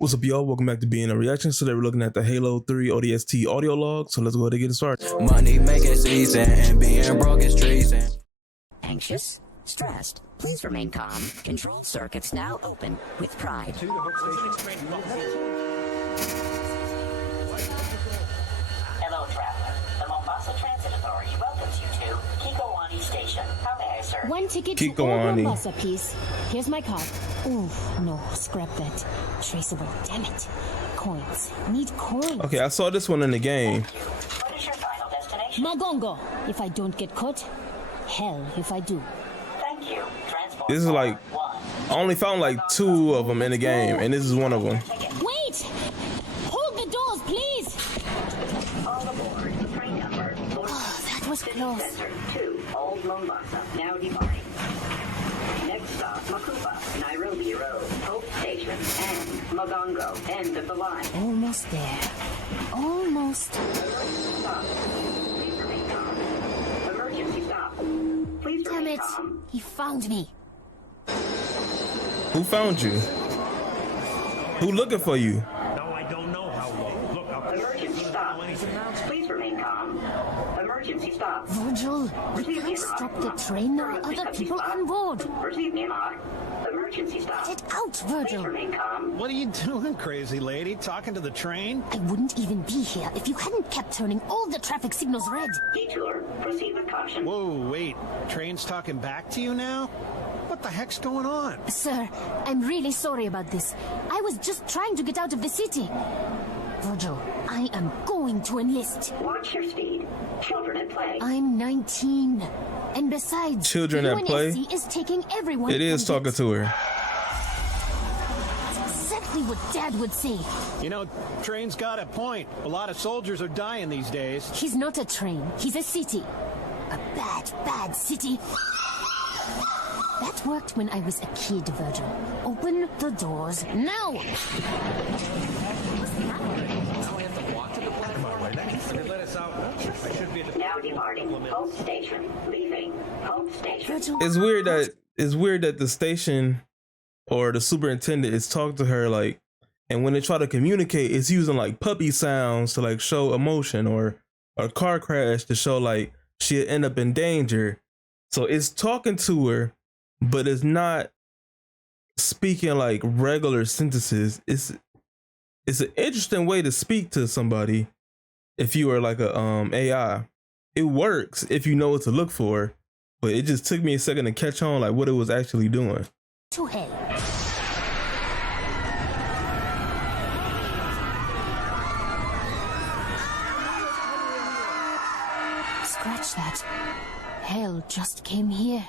What's up, y'all? Welcome back to Being a Reaction. Today we're looking at the Halo 3 ODST audio log. So let's go ahead and get started. Money making season and being broke is treason. Anxious? Stressed? Please remain calm. Control circuits now open with pride. Hello, traveler. The Mombasa Transit Authority welcomes you to Kikowani Station. How may I serve? One ticket to Old Mombasa, please. Here's my card. Ooh, no, scrap that. Traceable, damn it. Coins. Need coins. Okay, I saw this one in the game. What is your final destination? Magongo, if I don't get caught. Hell, if I do. Thank you. Transport This is like, I only found like 2 of them in the game, and this is one of them. Wait! Hold the doors, please! All aboard. Train number. Oh, that was close. Center 2, Old Mombasa, now departing. Next stop, Makupa, Nairobi Road, Hope Station, and Magongo, end of the line. Almost there. Almost. Stop. Please remain calm. Emergency stop. Please Damn remain it. calm. He found me. Who found you? Who looking for you? No, I don't know how long. Look, Emergency stop. Please remain calm. Emergency stop. Virgil, we can't stop the train. There are other people on board. Receive me, Mark. Emergency stop. Get out, Please Virgil. remain calm. what are you doing, crazy lady? Talking to the train? I wouldn't even be here if you hadn't kept turning all the traffic signals red. Detour. Proceed with caution. Whoa, wait. Train's talking back to you now? What the heck's going on? Sir, I'm really sorry about this. I was just trying to get out of the city. Virgil, I am going to enlist. Watch your speed. Children at play. I'm 19. And besides, Children at play? UNSC is taking everyone. It is from talking to her. That's exactly what Dad would say. You know, train's got a point. A lot of soldiers are dying these days. He's not a train. He's a city. A bad, bad city. That worked when I was a kid, Virgil. Open the doors now. Now departing. Hope Station. Leaving. Hope Station. Virgil. It's weird that the station or the superintendent is talking to her like, and when they try to communicate, it's using like puppy sounds to like show emotion, or a car crash to show like she'll end up in danger. So it's talking to her, but it's not speaking like regular sentences. It's an interesting way to speak to somebody if you are like a AI. It works if you know what to look for, but it just took me a second to catch on like what it was actually doing. To hell. Scratch that. Hell just came here.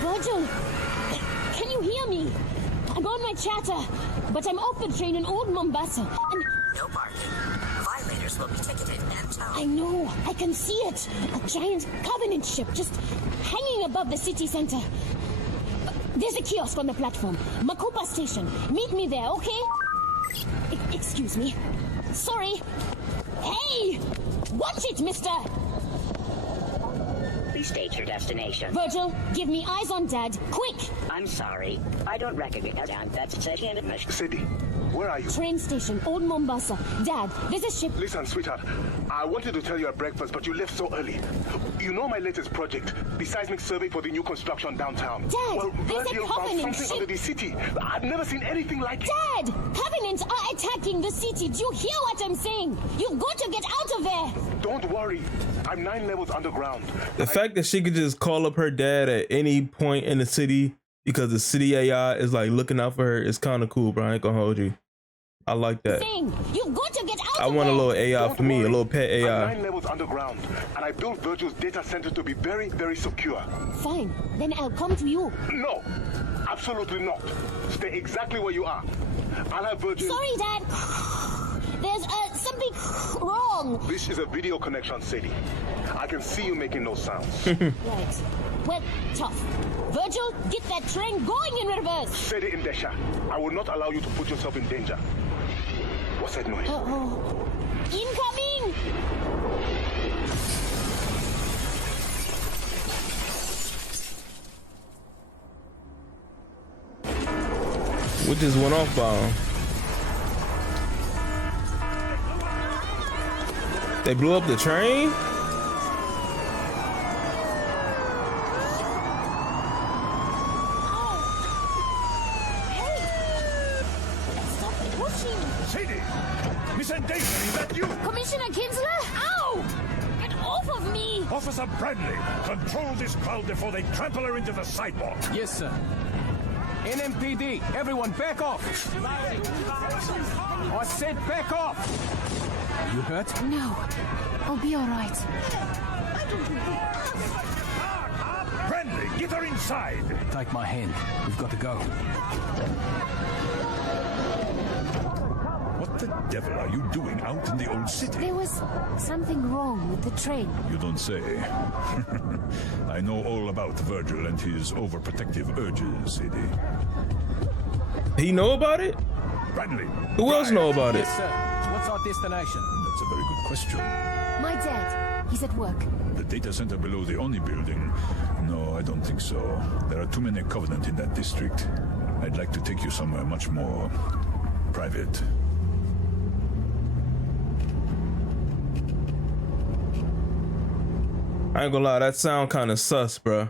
Virgil, can you hear me? I'm on my chatter, but I'm off the train in Old Mombasa, and No parking. Violators will be ticketed and towed. I know, I can see it. A giant Covenant ship just hanging above the city center. There's a kiosk on the platform. Makupa Station. Meet me there, okay? Excuse me. Sorry. Hey! Watch it, mister! Please state your destination. Virgil, give me eyes on Dad. Quick! I'm sorry. I don't recognize that. That's Sadie. Sadie, where are you? Train station, Old Mombasa. Dad, there's a ship. Listen, sweetheart, I wanted to tell you at breakfast, but you left so early. You know my latest project, the seismic survey for the new construction downtown. Dad, well, there's a VRGL found Covenant something ship. under the city. I've never seen anything like it. Dad! Covenants are attacking the city. Do you hear what I'm saying? You've got to get out of there! Don't worry, I'm 9 levels underground. The fact that she could just call up her dad at any point in the city because the city AI is like looking out for her is kind of cool, bro. I ain't gonna hold you. I like that. You've got to get out I of want a there. little AI for me, a little pet I'm AI. 9 levels underground, and I built Virgil's data center to be very, very secure. Fine, then I'll come to you. No, absolutely not. Stay exactly where you are. I'll have Virgil. Sorry, Dad. There's something wrong. This is a video connection, Sadie. I can see you making no sounds. Right. Well, tough. Virgil, get that train going in reverse. Sadie Indesha, I will not allow you to put yourself in danger. What's that noise? Uh-oh. Incoming! What just went off by him? They blew up the train? Sadie! Miss Andation, is that you? Commissioner Kinsler? Ow! Get off of me! Officer Bradley, control this crowd before they trample her into the sidewalk. Yes, sir. NMPD, everyone back off! I said back off! You hurt? No. I'll be all right. Bradley, get her inside! Take my hand. We've got to go. What the devil are you doing out in the old city? There was something wrong with the train. You don't say. I know all about Virgil and his overprotective urges, Sadie. He know about it? Bradley! Who else know about it? Yes, sir. What's our destination? That's a very good question. My dad. He's at work. The data center below the Oni building? No, I don't think so. There are too many Covenant in that district. I'd like to take you somewhere much more private. I ain't gonna lie, that sound kind of sus, bro.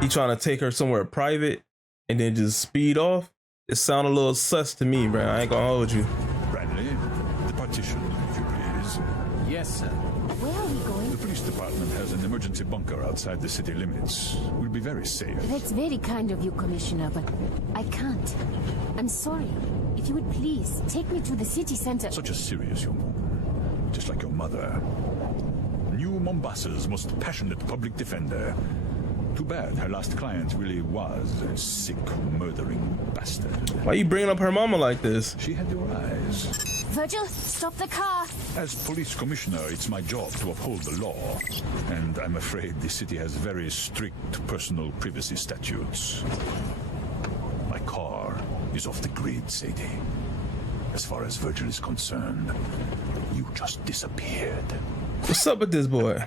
He trying to take her somewhere private and then just speed off. It sound a little sus to me, bro. I ain't gonna hold you. Bradley, the partition, if you please. Yes, sir. Where are we going? The police department has an emergency bunker outside the city limits. We'll be very safe. That's very kind of you, Commissioner, but I can't. I'm sorry. If you would please take me to the city center. Such a serious young woman, just like your mother. New Mombasa's most passionate public defender. Too bad her last client really was a sick, murdering bastard. Why you bringing up her mama like this? She had your eyes. Virgil, stop the car. As police commissioner, it's my job to uphold the law. And I'm afraid the city has very strict personal privacy statutes. My car is off the grid, Sadie. As far as Virgil is concerned, you just disappeared. What's up with this boy?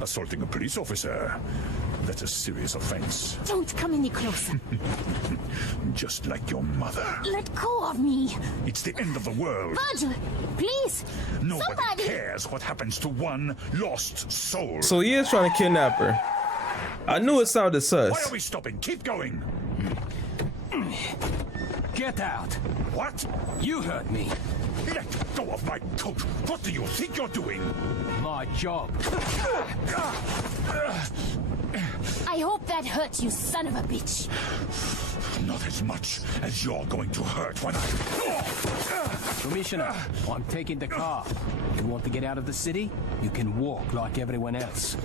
Assaulting a police officer. That's a serious offense. Don't come any closer. Just like your mother. Let go of me. It's the end of the world. Virgil, please. Nobody Somebody. cares what happens to one lost soul. So he is trying to kidnap her. I knew it sounded sus. Why are we stopping? Keep going. Get out! What? You hurt me. Let go of my coat. What do you think you're doing? My job. I hope that hurts, you son of a bitch. Not as much as you're going to hurt when I... Commissioner, I'm taking the car. You want to get out of the city? You can walk like everyone else.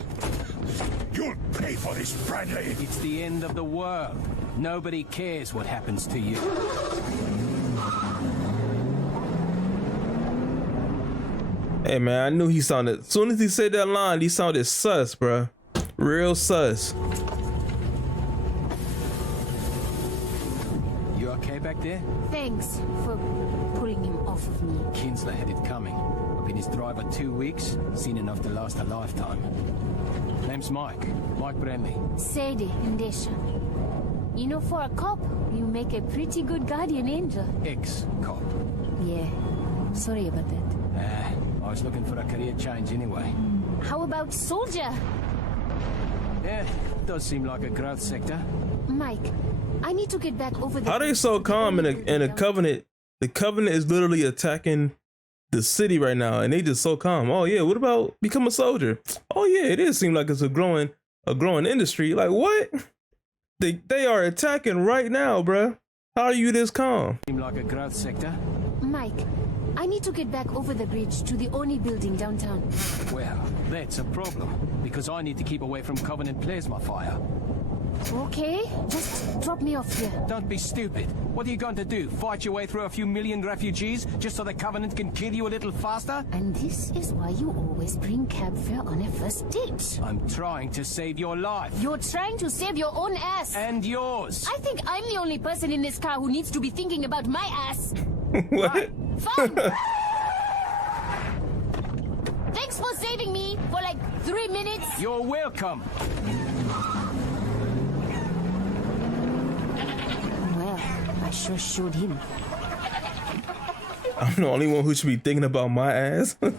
You'll pay for this, Bradley. It's the end of the world. Nobody cares what happens to you. Hey man, I knew he sounded. As soon as he said that line, he sounded sus, bruh. Real sus. You okay back there? Thanks for pulling him off of me. Kinsler had it coming. I've been his driver 2 weeks. Seen enough to last a lifetime. Name's Mike. Mike Bradley. Sadie Indesha. You know, for a cop, you make a pretty good guardian angel. Ex-cop. Yeah. Sorry about that. I was looking for a career change anyway. How about soldier? Yeah, does seem like a growth sector. Mike, I need to get back over the... How they so calm in a Covenant? The Covenant is literally attacking the city right now, and they just so calm. Oh yeah, what about become a soldier? Oh yeah, it is seem like it's a growing industry. Like what? They are attacking right now, bruh. How are you this calm? Seem like a growth sector. Mike, I need to get back over the bridge to the Oni building downtown. Well, that's a problem, because I need to keep away from Covenant plasma fire. Okay, just drop me off here. Don't be stupid. What are you going to do? Fight your way through a few million refugees just so the Covenant can kill you a little faster? And this is why you always bring cab fare on a first date. I'm trying to save your life. You're trying to save your own ass. And yours. I think I'm the only person in this car who needs to be thinking about my ass. What? Fun! Thanks for saving me for like 3 minutes. You're welcome. Well, I sure showed him. I'm the only one who should be thinking about my ass. Great.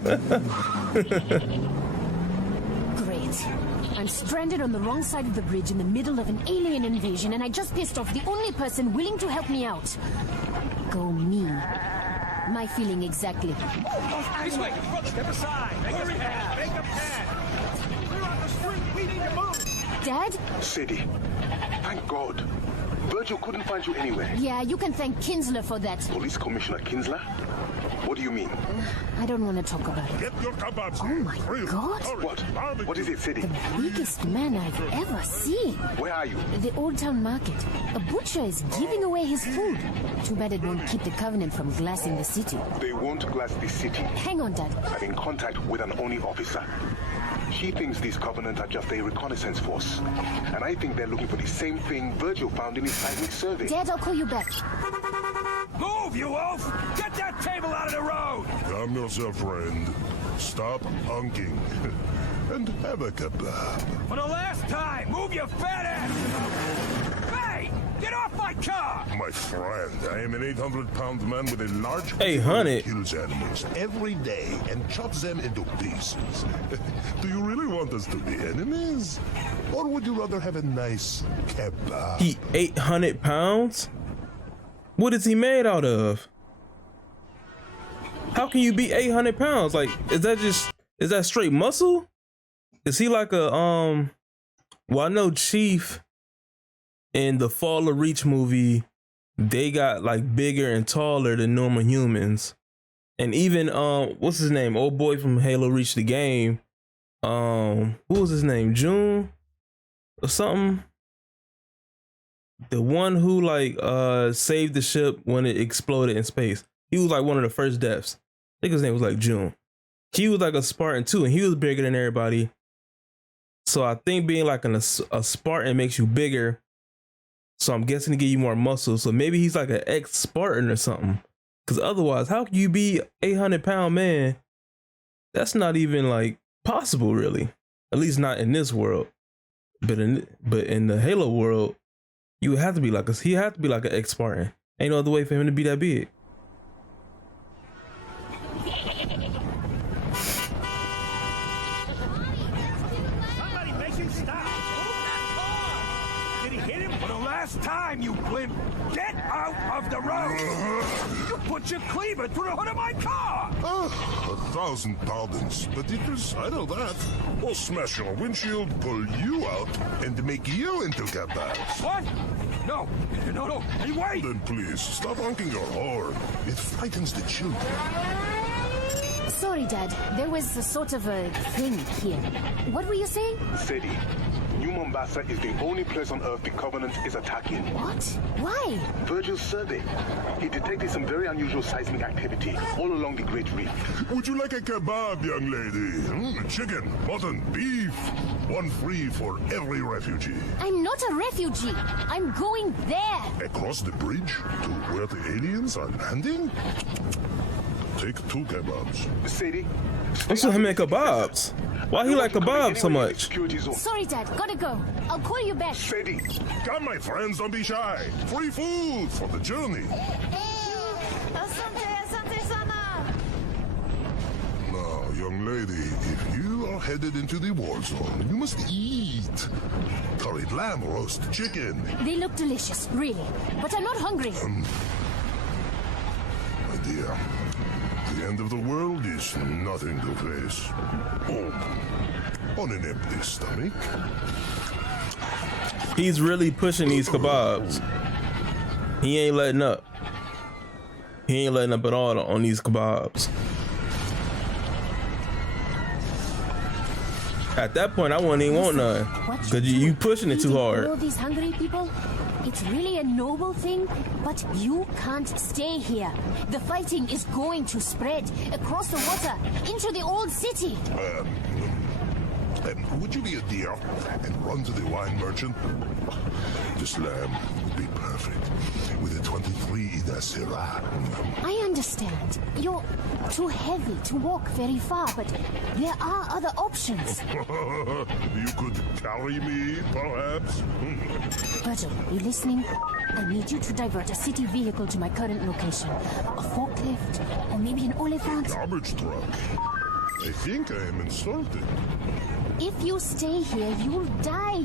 I'm stranded on the wrong side of the bridge in the middle of an alien invasion, and I just pissed off the only person willing to help me out. Go me. My feeling exactly. This way. Step aside. Make a path. Make a path. We're on the street. We need to move. Dad? Sadie, thank God. Virgil couldn't find you anywhere. Yeah, you can thank Kinsler for that. Police Commissioner Kinsler? What do you mean? I don't want to talk about it. Get your kebabs. Oh my God. What? What is it, Sadie? The biggest man I've ever seen. Where are you? The Old Town Market. A butcher is giving away his food. Too bad it won't keep the Covenant from glassing the city. They won't glass the city. Hang on, Dad. I'm in contact with an ONI officer. He thinks these Covenant are just a reconnaissance force. And I think they're looking for the same thing Virgil found in his seismic survey. Dad, I'll call you back. Move, you wolf! Get that table out of the road! Calm yourself, friend. Stop hunking. And have a kebab. For the last time, move your fat ass! Hey! Get off my car! My friend, I am an 800-pound man with a large... 800? ...kills animals every day and chops them into pieces. Do you really want us to be enemies? Or would you rather have a nice kebab? He 800 pounds? What is he made out of? How can you be 800 pounds? Like, is that straight muscle? Is he like a, well, I know Chief in the Fall of Reach movie, they got like bigger and taller than normal humans. And even, what's his name? Old boy from Halo Reach the game. What was his name? June or something? The one who like saved the ship when it exploded in space. He was like one of the first deaths. I think his name was like June. He was like a Spartan too, and he was bigger than everybody. So I think being like a Spartan makes you bigger. So I'm guessing to give you more muscle. So maybe he's like an ex-Spartan or something. Because otherwise, how can you be 800-pound man? That's not even like possible, really. At least not in this world. But in the Halo world, you would have to be like he had to be like an ex-Spartan. Ain't no other way for him to be that big. Somebody make him stop! Move that car! Did he hit him? For the last time, you blimp! Get out of the road! You put your cleaver through the hood of my car! 1,000 pardons, but if you settle that, we'll smash your windshield, pull you out, and make you into kebabs. What? No! No! Hey, wait! Then please, stop honking your horn. It frightens the children. Sorry, Dad. There was a sort of a thing here. What were you saying? Sadie, New Mombasa is the only place on Earth the Covenant is attacking. What? Why? Virgil's survey. He detected some very unusual seismic activity all along the Great Reef. Would you like a kebab, young lady? Chicken, mutton, beef. One free for every refugee. I'm not a refugee. I'm going there. Across the bridge to where the aliens are landing? Take 2 kebabs. Sadie? What's with him and kebabs? Why he like kebabs so much? Sorry, Dad. Gotta go. I'll call you back. Sadie! Come, my friends, don't be shy. Free food for the journey. Now, young lady, if you are headed into the war zone, you must eat. Curried lamb, roast chicken. They look delicious, really. But I'm not hungry. My dear, the end of the world is nothing to face. Home, on an empty stomach. He's really pushing these kebabs. He ain't letting up. He ain't letting up at all on these kebabs. At that point, I wouldn't even want none. Cause you pushing it too hard. All these hungry people, it's really a noble thing, but you can't stay here. The fighting is going to spread across the water into the old city. Would you be a dear and run to the wine merchant? This lamb would be perfect with a 23 Ida Syrah. I understand. You're too heavy to walk very far, but there are other options. You could carry me, perhaps? Virgil, you listening? I need you to divert a city vehicle to my current location. A forklift, or maybe an Oliphant. Garbage truck. I think I am insulted. If you stay here, you'll die.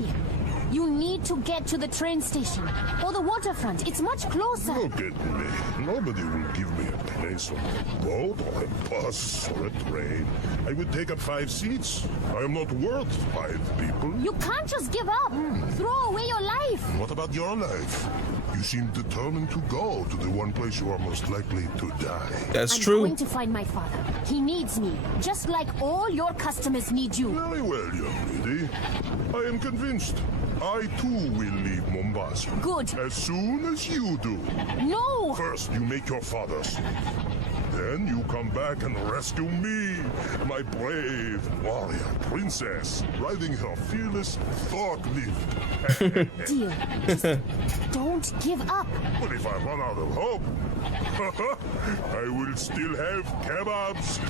You need to get to the train station or the waterfront. It's much closer. Look at me. Nobody will give me a place on a boat or a bus or a train. I would take up 5 seats. I am not worth 5 people. You can't just give up. Throw away your life. What about your life? You seem determined to go to the one place you are most likely to die. That's I'm true. going to find my father. He needs me, just like all your customers need you. Very well, young lady. I am convinced. I too will leave Mombasa. Good. As soon as you do. No! First, you make your father sleep. Then you come back and rescue me, my brave warrior princess, riding her fearless forklift. Deal. Just don't give up. But if I run out of hope, I will still have kebabs.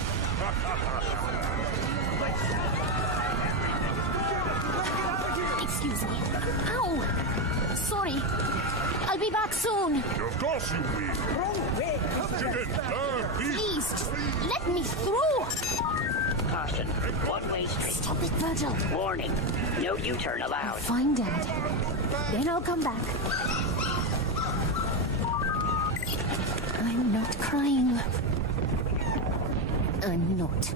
Excuse me. Ow! Sorry. I'll be back soon. Of course you will. Chicken, Please, just let me through. Caution. One-way street. Stop it, Virgil. Warning. No U-turn allowed. Fine, Dad. Then I'll come back. I'm not crying. I'm not.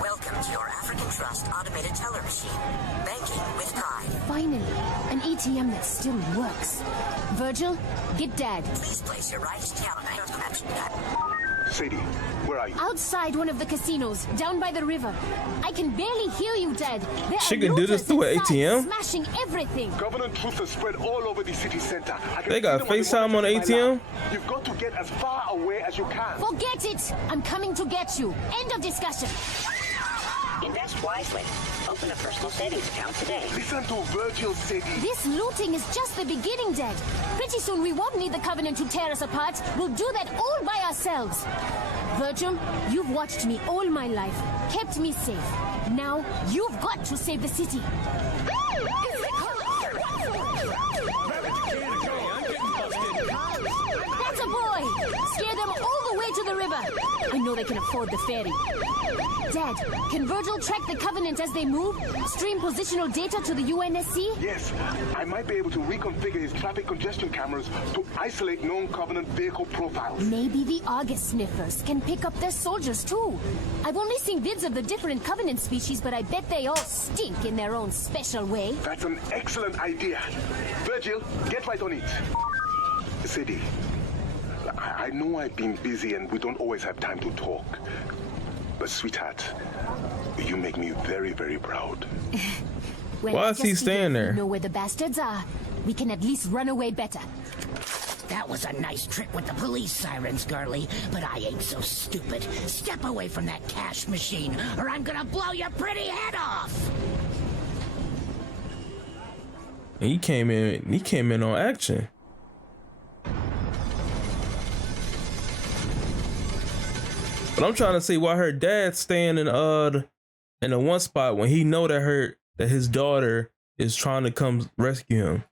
Welcome to your African Trust automated teller machine. Banking with pride. Finally, an ATM that still works. Virgil, get Dad. Please place your right Altenate. Sadie, where are you? Outside one of the casinos, down by the river. I can barely hear you, Dad. There She are can do this looters through an inside, ATM? smashing everything. Government troops are spread all over the city center. I can They got see them FaceTime on the monitor in my ATM? lab. You've got to get as far away as you can. Forget it. I'm coming to get you. End of discussion. Invest wisely. Open a personal savings account today. Listen to Virgil, Sadie. This looting is just the beginning, Dad. Pretty soon we won't need the Covenant to tear us apart. We'll do that all by ourselves. Virgil, you've watched me all my life, kept me safe. Now, you've got to save the city. That's a boy! Scare them all the way to the river. I know they can afford the ferry. Dad, can Virgil track the Covenant as they move? Stream positional data to the UNSC? Yes, I might be able to reconfigure his traffic congestion cameras to isolate known Covenant vehicle profiles. Maybe the August sniffers can pick up their soldiers too. I've only seen vids of the different Covenant species, but I bet they all stink in their own special way. That's an excellent idea. Virgil, get right on it. Sadie, I know I've been busy and we don't always have time to talk. But sweetheart, you make me very, very proud. Well, Why I is he just staying figured if there? we know where the bastards are. We can at least run away better. That was a nice trick with the police sirens, girlie, but I ain't so stupid. Step away from that cash machine, or I'm gonna blow your pretty head off! He came in on action. But I'm trying to see why her dad's staying in the one spot when he know that his daughter is trying to come rescue him.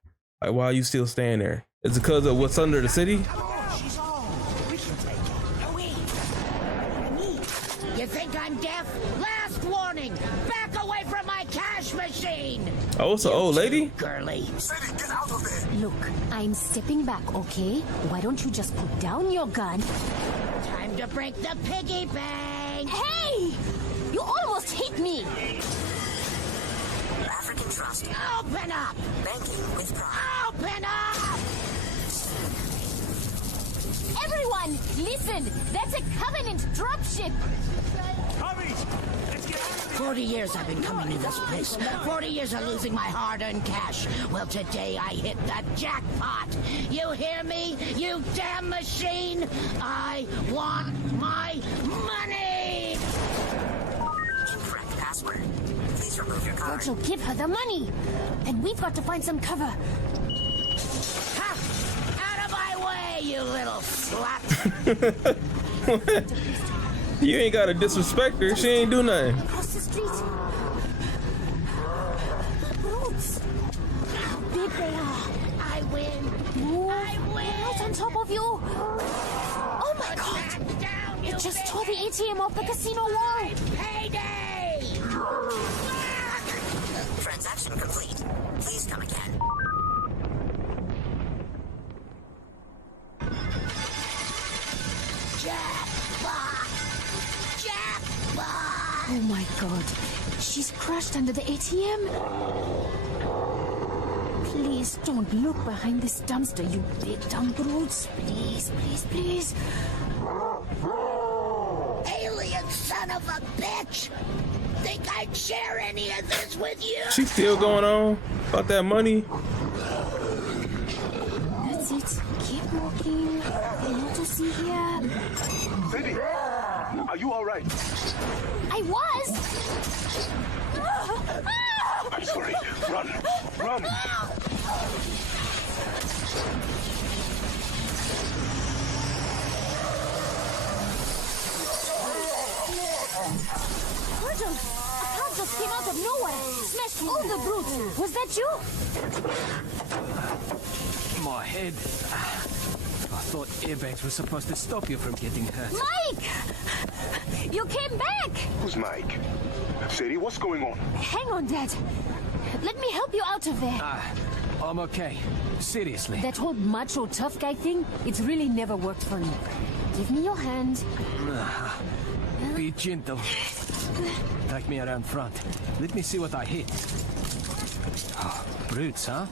Like, why are you still staying there? Is it because of what's under the city? She's home. We can take her. You think I'm deaf? Last warning! Back away from my cash machine! Oh, it's an old lady? Girlie. Sadie, get out of there! Look, I'm stepping back, okay? Why don't you just put down your gun? Time to break the piggy bank! Hey! You almost hit me! African Trust. Open up! Banking with pride. Open up! Everyone, listen! That's a Covenant dropship! Hurries! Let's get out of here! 40 years I've been coming to this place. 40 years of losing my hard-earned cash. Well, today I hit the jackpot. You hear me, you damn machine? I want my money! Incorrect password. Please remove your card. Virgil, give her the money! And we've got to find some cover. Ha! Out of my way, you little slut! You ain't gotta disrespect her. She ain't do nothing. Across the street. Brutes! How big they are! I win! Ooh, I win! right on top of you! Oh my god! Down, It you just bitch. tore the ATM off the casino wall! Payday! Transaction complete. Please come again. Jackpot! Jackpot! Oh my god. She's crushed under the ATM. Please don't look behind this dumpster, you big dumb brutes. Please, please, please. Alien son of a bitch! Think I'd share any of this with you? She still going on about that money. That's it. Keep walking. Not to see here. Sadie, are you all right? I was. I'm sorry. Run. Run. Virgil, a car just came out of nowhere. Smashed all the brutes. Was that you? My head. I thought airbags were supposed to stop you from getting hurt. Mike! You came back! Who's Mike? Sadie, what's going on? Hang on, Dad. Let me help you out of there. I'm okay. Seriously. That whole macho tough guy thing, it's really never worked for me. Give me your hand. Be gentle. Take me around front. Let me see what I hit. Oh, brutes, huh?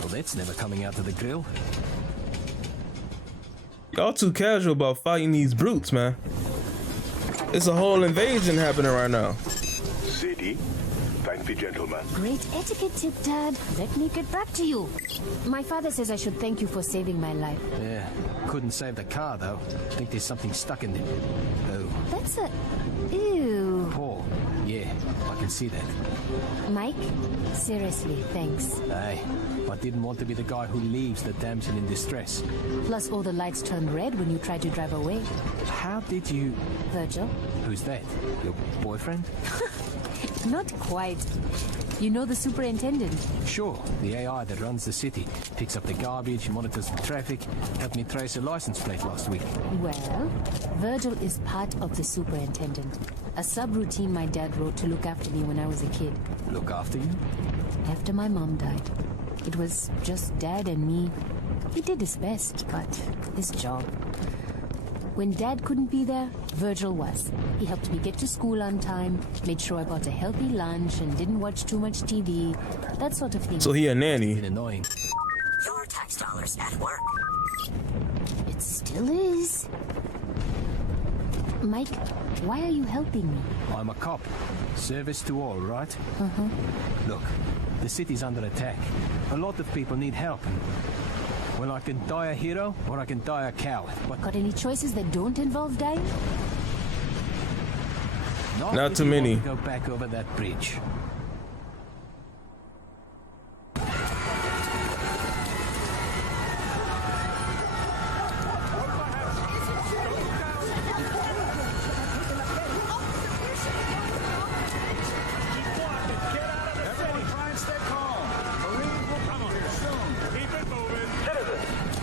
Well, that's never coming out of the grill. Y'all too casual about fighting these brutes, man. It's a whole invasion happening right now. Sadie, thank the gentleman. Great etiquette tip, Dad. Let me get back to you. My father says I should thank you for saving my life. Yeah, couldn't save the car, though. Think there's something stuck in it. Oh, That's a... Ew. Paul. Yeah, I can see that. Mike, seriously, thanks. Hey, I didn't want to be the guy who leaves the damsel in distress. Plus all the lights turned red when you tried to drive away. How did you... Virgil? Who's that? Your boyfriend? Not quite. You know the superintendent? Sure, the AI that runs the city. Picks up the garbage, monitors the traffic, helped me trace a license plate last week. Well, Virgil is part of the superintendent. A subroutine my dad wrote to look after me when I was a kid. Look after you? After my mom died. It was just Dad and me. He did his best, but his job. When Dad couldn't be there, Virgil was. He helped me get to school on time, made sure I got a healthy lunch and didn't watch too much TV, that sort of thing. So he a nanny. Annoying. Your tax dollars at work. It still is. Mike, why are you helping me? I'm a cop. Service to all, right? Uh-huh. Look, the city's under attack. A lot of people need help. Well, I can die a hero, or I can die a coward. But Got any choices that don't involve dying? Not if too you many. want to go back over that bridge.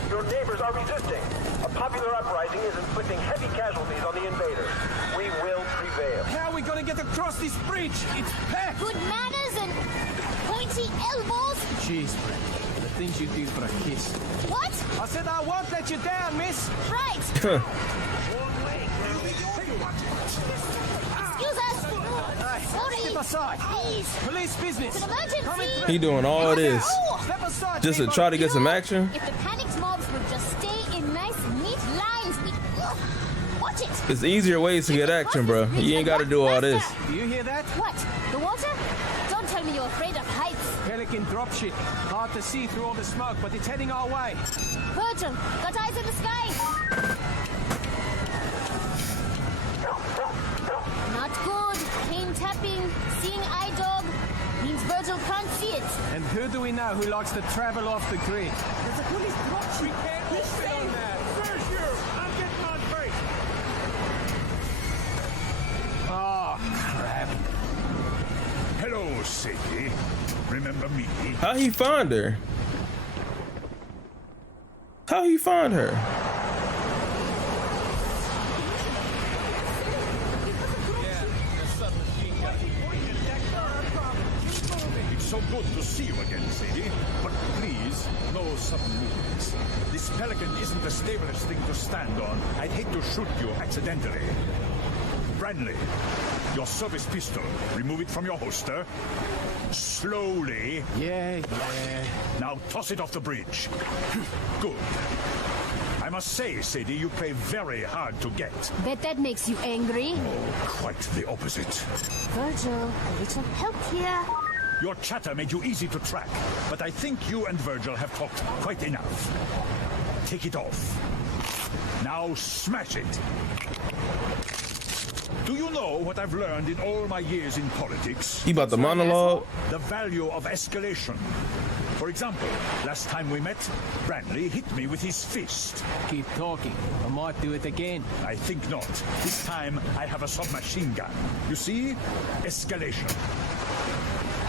Your neighbors are resisting. A popular uprising is inflicting heavy casualties on the invaders. We will prevail. How are we gonna get across this bridge? It's packed! Good manners and pointy elbows? Jeez, Brent. The things you do for a kiss. What? I said I won't let you down, miss. Right. Excuse us. Sorry. Step aside. Please. Police business. It's an emergency. Coming through. He doing all this Step aside, just to people. try to get some action. If the panicked mobs would just stay in nice, neat lines, we... Watch it. It's easier ways to get action, bro. You ain't got to do all this. Do you hear that? What? The water? Don't tell me you're afraid of heights. Pelican dropship. Hard to see through all the smoke, but it's heading our way. Virgil, got eyes in the sky. Not good. Pain tapping, seeing eye dog. Means Virgil can't see it. And who do we know who likes to travel off the grid? There's a police dropship. We'll sit on that. First you. I'm getting on break. Oh, crap. Hello, Sadie. Remember me? How he find her? How he find her? It's so good to see you again, Sadie. But please, no sudden movements. This Pelican isn't the stablest thing to stand on. I'd hate to shoot you accidentally. Branley, your service pistol. Remove it from your holster. Slowly. Yeah. Now toss it off the bridge. Good. I must say, Sadie, you play very hard to get. Bet that makes you angry. Quite the opposite. Virgil, a little help here. Your chatter made you easy to track, but I think you and Virgil have talked quite enough. Take it off. Now smash it. Do you know what I've learned in all my years in politics? He about the monologue. The value of escalation. For example, last time we met, Branley hit me with his fist. Keep talking. I might do it again. I think not. This time I have a submachine gun. You see? Escalation.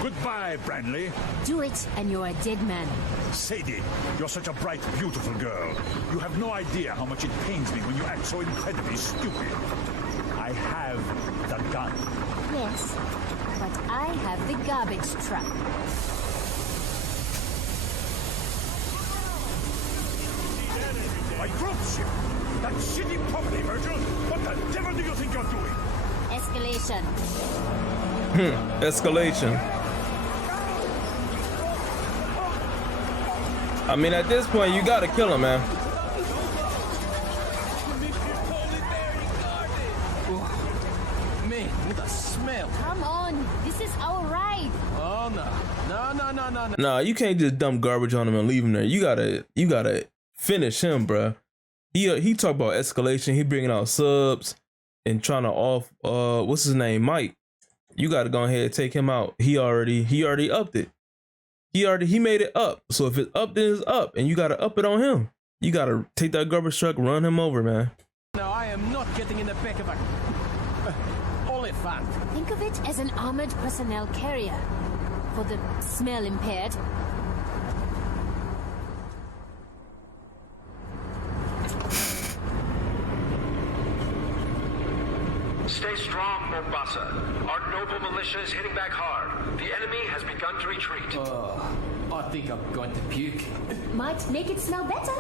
Goodbye, Branley. Do it, and you're a dead man. Sadie, you're such a bright, beautiful girl. You have no idea how much it pains me when you act so incredibly stupid. I have the gun. Yes, but I have the garbage truck. My dropship! That shitty property, Virgil! What the devil do you think you're doing? Escalation. Escalation. I mean, at this point, you gotta kill him, man. Man, what a smell. Come on, this is our ride. Oh, no. No. Nah, you can't just dump garbage on him and leave him there. You gotta finish him, bruh. He talk about escalation. He bringing out subs and trying to off. What's his name, Mike? You gotta go ahead and take him out. He already upped it. He made it up. So if it's up, then it's up, and you gotta up it on him. You gotta take that garbage truck, run him over, man. No, I am not getting in the back of a elephant. Think of it as an armored personnel carrier for the smell impaired. Stay strong, Mombasa. Our noble militia is hitting back hard. The enemy has begun to retreat. I think I'm going to puke. Might make it smell better.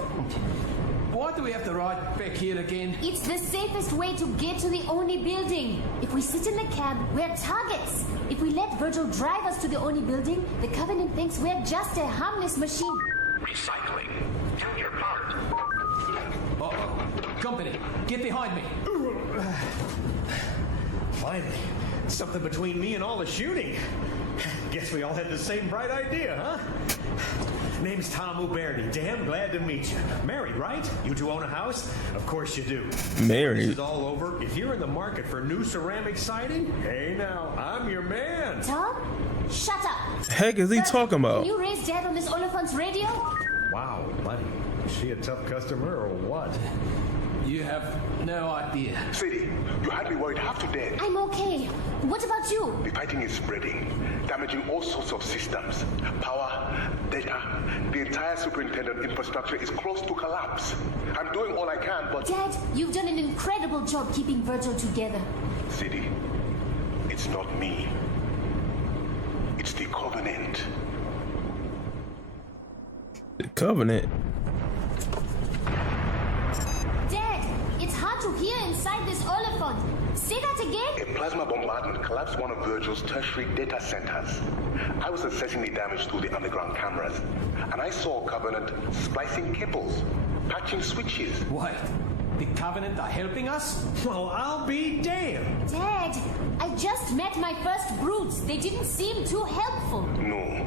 Why do we have to ride back here again? It's the safest way to get to the Oni building. If we sit in the cab, we're targets. If we let Virgil drive us to the Oni building, the Covenant thinks we're just a harmless machine. Recycling. Do your part. Uh-oh. Company, get behind me. Finally, something between me and all the shooting. Guess we all had the same bright idea, huh? Name's Tom Uberti. Damn glad to meet you. Married, right? You two own a house? Of course you do. Married. This is all over. If you're in the market for new ceramic siding, hey now, I'm your man. Tom, shut up. Heck is he talking about? Can you raise Dad on this Oliphant's radio? Wow, buddy. Is she a tough customer or what? You have no idea. Sadie, you had me worried half to death. I'm okay. What about you? The fighting is spreading, damaging all sorts of systems. Power, data, the entire superintendent infrastructure is close to collapse. I'm doing all I can, but... Dad, you've done an incredible job keeping Virgil together. Sadie, it's not me. It's the Covenant. Covenant. Dad, it's hard to hear inside this oliphant. Say that again? A plasma bombardment collapsed one of VRGL's tertiary data centers. I was assessing the damage through the underground cameras, and I saw Covenant splicing cables, patching switches. What? The Covenant are helping us? Well, I'll be damned. Dad, I just met my first brutes. They didn't seem too helpful. No.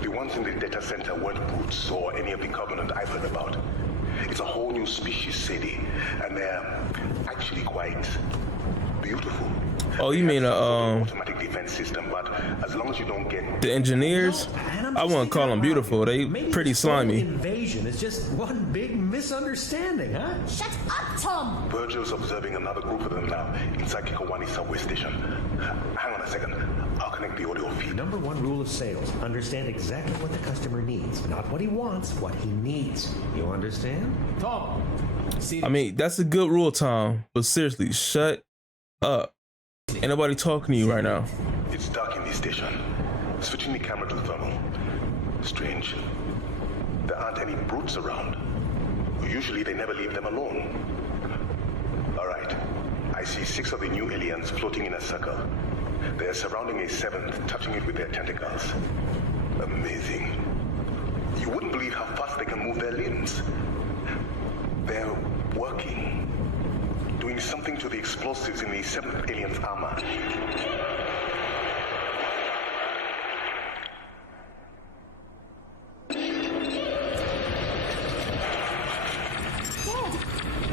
The ones in the data center weren't brutes or any of the Covenant I've heard about. It's a whole new species, Sadie, and they're actually quite beautiful. Oh, you mean automatic defense system, but as long as you don't get the engineers? I wouldn't call them beautiful. They pretty slimy. Invasion is just one big misunderstanding, huh? Shut up, Tom! VRGL's observing another group of them now inside Kikowani subway station. Hang on a second. I'll connect the audio feed. Number one rule of sales: understand exactly what the customer needs, not what he wants, what he needs. You understand? Tom. I mean, that's a good rule, Tom. But seriously, shut up. Ain't nobody talking to you right now. It's dark in the station. Switching the camera to thermal. Strange. There aren't any brutes around. Usually they never leave them alone. Alright. I see 6 of the new aliens floating in a circle. They're surrounding a 7th, touching it with their tentacles. Amazing. You wouldn't believe how fast they can move their limbs. They're working. Doing something to the explosives in the 7th alien's armor. Dad,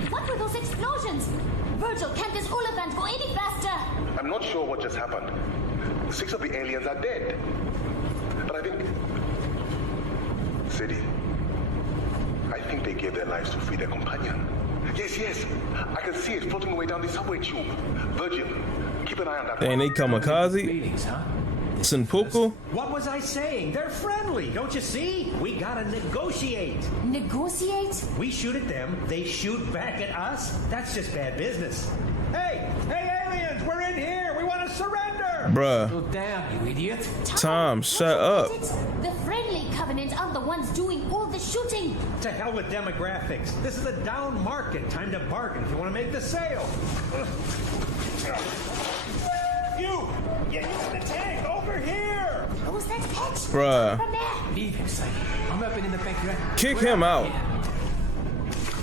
what were those explosions? VRGL, can't this oliphant go any faster? I'm not sure what just happened. 6 of the aliens are dead. But I think... Sadie, I think they gave their lives to free their companion. Yes. I can see it floating away down the subway tube. VRGL, keep an eye on that. Dang, they kamikaze? Feelings, huh? Senpuku? What was I saying? They're friendly, don't you see? We gotta negotiate. Negotiate? We shoot at them, they shoot back at us. That's just bad business. Hey, aliens, we're in here. We want to surrender. Bruh. Oh, damn, you idiot. Tom, shut up. The friendly Covenant aren't the ones doing all the shooting. To hell with demographics. This is a down market. Time to bargain if you want to make the sale. You in the tank, over here! Who's that pitch? Bruh. From there. Leave him, Sadie. I'm up in the back right. Kick him out.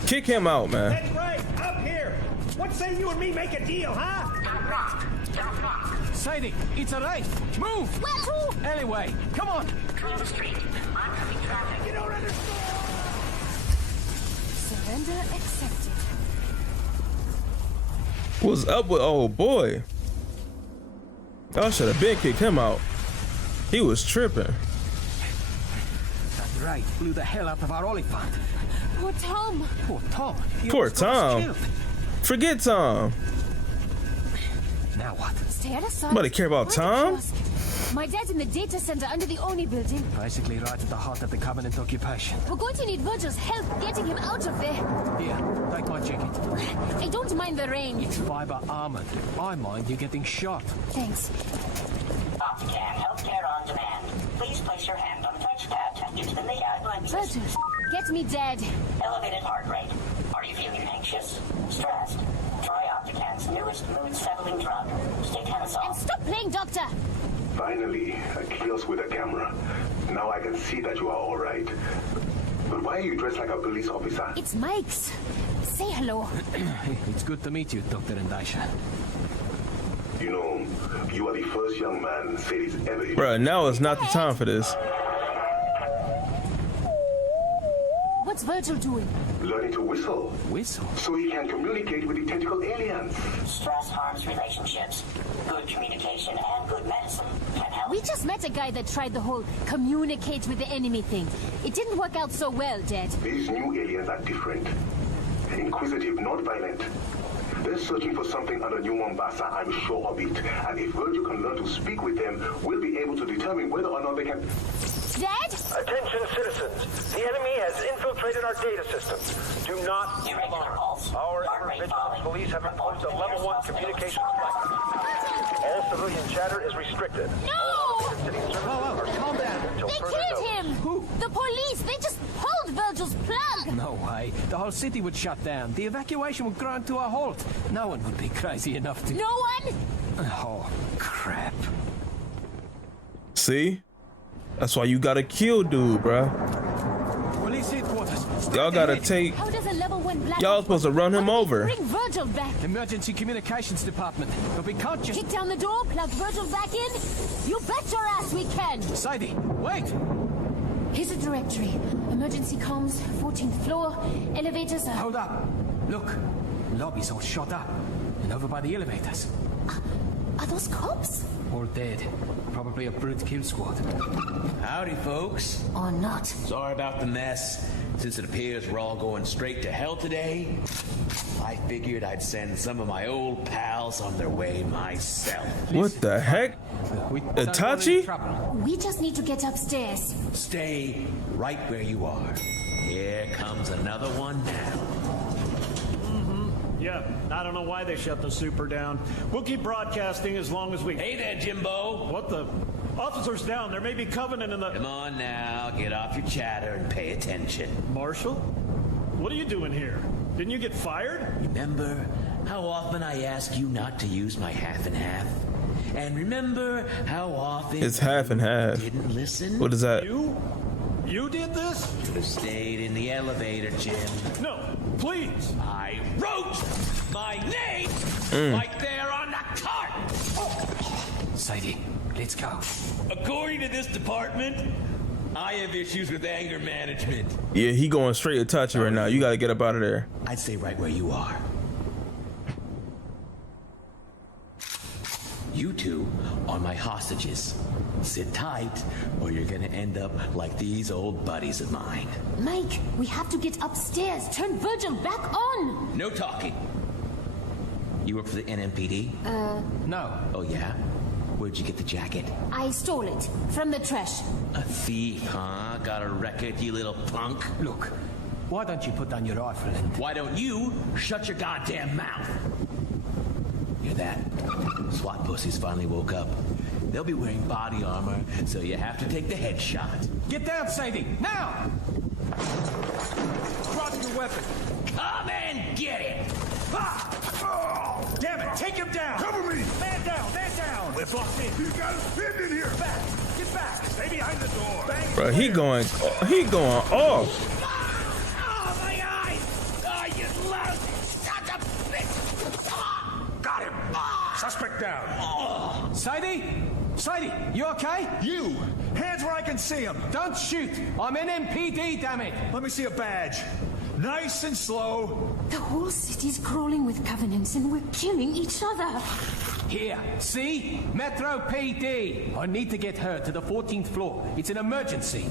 Kick him out, man. That's right, up here. What say you and me make a deal, huh? Don't rock. Sadie, it's a race. Move! Where to? Anyway, come on. Clear the street. Oncoming traffic. You don't understand. Surrender accepted. What's up with old boy? Y'all should have been kicked him out. He was tripping. That right blew the hell out of our oliphant. Poor Tom. Poor Tom. He Poor almost got us Tom. killed. Forget Tom. Now what? Stay out of sight. Nobody care about Tom? My dad's in the data center under the Oni building. Basically right at the heart of the Covenant occupation. We're going to need VRGL's help getting him out of there. Here, take my jacket. I don't mind the rain. It's fiber armored. I mind you getting shot. Thanks. Optican, healthcare on demand. Please place your hand on the touchpad to the guidelines. VRGL, get me dead. Elevated heart rate. Are you feeling anxious? Stressed? Try Optican's newest mood-settling drug, Statenosol. And stop playing doctor. Finally, a kiosk with a camera. Now I can see that you are all right. But why are you dressed like a police officer? It's Mike's. Say hello. It's good to meet you, Dr. Ndasha. You know, you are the first young man Sadie's ever... Bruh, now is not the time for this. What's VRGL doing? Learning to whistle. Whistle? So he can communicate with the tentacle aliens. Stress harms relationships. Good communication and good medicine can help. We just met a guy that tried the whole communicate with the enemy thing. It didn't work out so well, Dad. These new aliens are different. Inquisitive, not violent. They're searching for something under New Mombasa, I'm sure of it. And if VRGL can learn to speak with them, we'll be able to determine whether or not they can... Dad? Attention citizens, the enemy has infiltrated our data system. Do not Irregular pulse. Our Heart rate vigilance falling. police have imposed a Reports level 1 in their communication spot. flight. All civilian chatter is restricted. No! City services are calm down. until They further killed notice. him! Who? The police! They just pulled No way. The whole city would shut down. The evacuation would grind to a halt. No one would be crazy enough to... No one? Oh, crap. See? That's why you gotta kill dude, bruh. Police headquarters. Y'all gotta take... How does a level 1 black... Y'all supposed to run him over. Bring Virgil back. Emergency communications department. But we can't just... Kick down the door, plug Virgil back in. You bet your ass we can. Sadie, wait. Here's a directory. Emergency comms, 14th floor. Elevators are... Hold up. Look. Lobby's all shot up. And over by the elevators. Are those cops? All dead. Probably a brute kill squad. Howdy, folks. Or not. Sorry about the mess. Since it appears we're all going straight to hell today, I figured I'd send some of my old pals on their way myself. What the heck? Itachi? We just need to get upstairs. Stay right where you are. Here comes another one now. Yeah, I don't know why they shut the super down. We'll keep broadcasting as long as we... Hey there, Jimbo. What the... Officers down. There may be Covenant in the... Come on now, get off your chatter and pay attention. Marshal? What are you doing here? Didn't you get fired? Remember how often I ask you not to use my half and half? And remember how often... It's half and half. Didn't listen? What is that? You did this? Should have stayed in the elevator, Jim. No, please. I wrote my name right there on the cart. Sadie, let's go. According to this department, I have issues with anger management. Yeah, he going straight to Itachi right now. You gotta get up out of there. I'd stay right where you are. You two are my hostages. Sit tight, or you're gonna end up like these old buddies of mine. Mike, we have to get upstairs. Turn Virgil back on. No talking. You work for the NMPD? No. Oh, yeah? Where'd you get the jacket? I stole it from the trash. A thief, huh? Got a record, you little punk? Look, why don't you put down your rifle and... Why don't you shut your goddamn mouth? Hear that? SWAT pussies finally woke up. They'll be wearing body armor, so you have to take the headshot. Get down, Sadie, now! Drop your weapon. Come and get it! Ah! Oh, damn it, take him down! Cover me! Man down, man down! We're fucked in. He's got us pinned in here. Back, get back! Stay behind the door. Bang. Bro, he going off. Oh, my eyes! Oh, you lousy son of a bitch! Got him! Suspect down. Sadie? Sadie, you okay? You! Hands where I can see him! Don't shoot! I'm NMPD, damn it! Let me see a badge. Nice and slow. The whole city's crawling with covenants and we're killing each other. Here, see? Metro PD! I need to get her to the 14th floor. It's an emergency.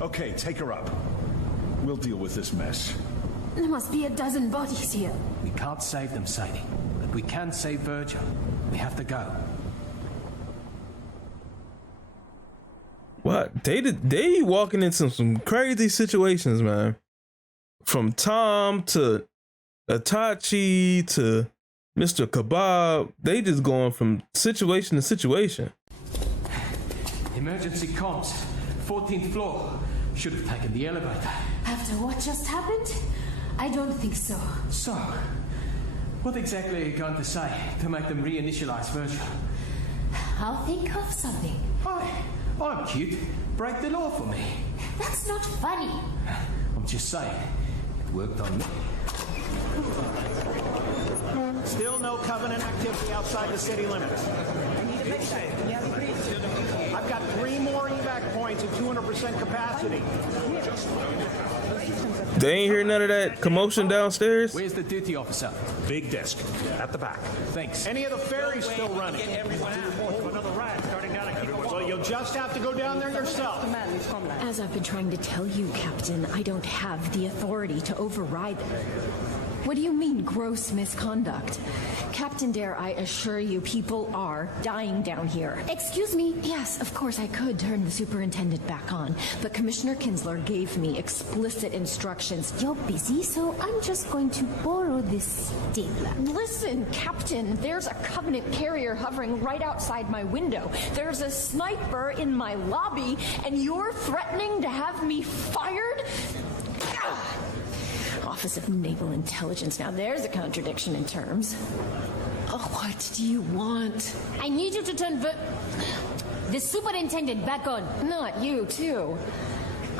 Okay, take her up. We'll deal with this mess. There must be a dozen bodies here. We can't save them, Sadie. But we can save Virgil. We have to go. What? They walking into some crazy situations, man. From Tom to Itachi to Mr. Kebab, they just going from situation to situation. Emergency comms. 14th floor. Should have taken the elevator. After what just happened? I don't think so. So, what exactly are you going to say to make them reinitialize Virgil? I'll think of something. Hi, I'm cute. Break the law for me. That's not funny. I'm just saying. It worked on me. Still no Covenant activity outside the city limits. I've got 3 more evac points at 200% capacity. They ain't hear none of that commotion downstairs. Where's the duty officer? Big desk at the back. Thanks. Any of the ferries still running? Another rat starting down at Kebab. Well, you'll just have to go down there yourself. As I've been trying to tell you, Captain, I don't have the authority to override them. What do you mean, gross misconduct? Captain Dare, I assure you, people are dying down here. Excuse me? Yes, of course I could turn the superintendent back on, but Commissioner Kinsler gave me explicit instructions. You're busy, so I'm just going to borrow this stapler. Listen, Captain, there's a Covenant carrier hovering right outside my window. There's a sniper in my lobby, and you're threatening to have me fired? Office of Naval Intelligence. Now there's a contradiction in terms. Oh, what do you want? I need you to turn the superintendent back on. Not you, too.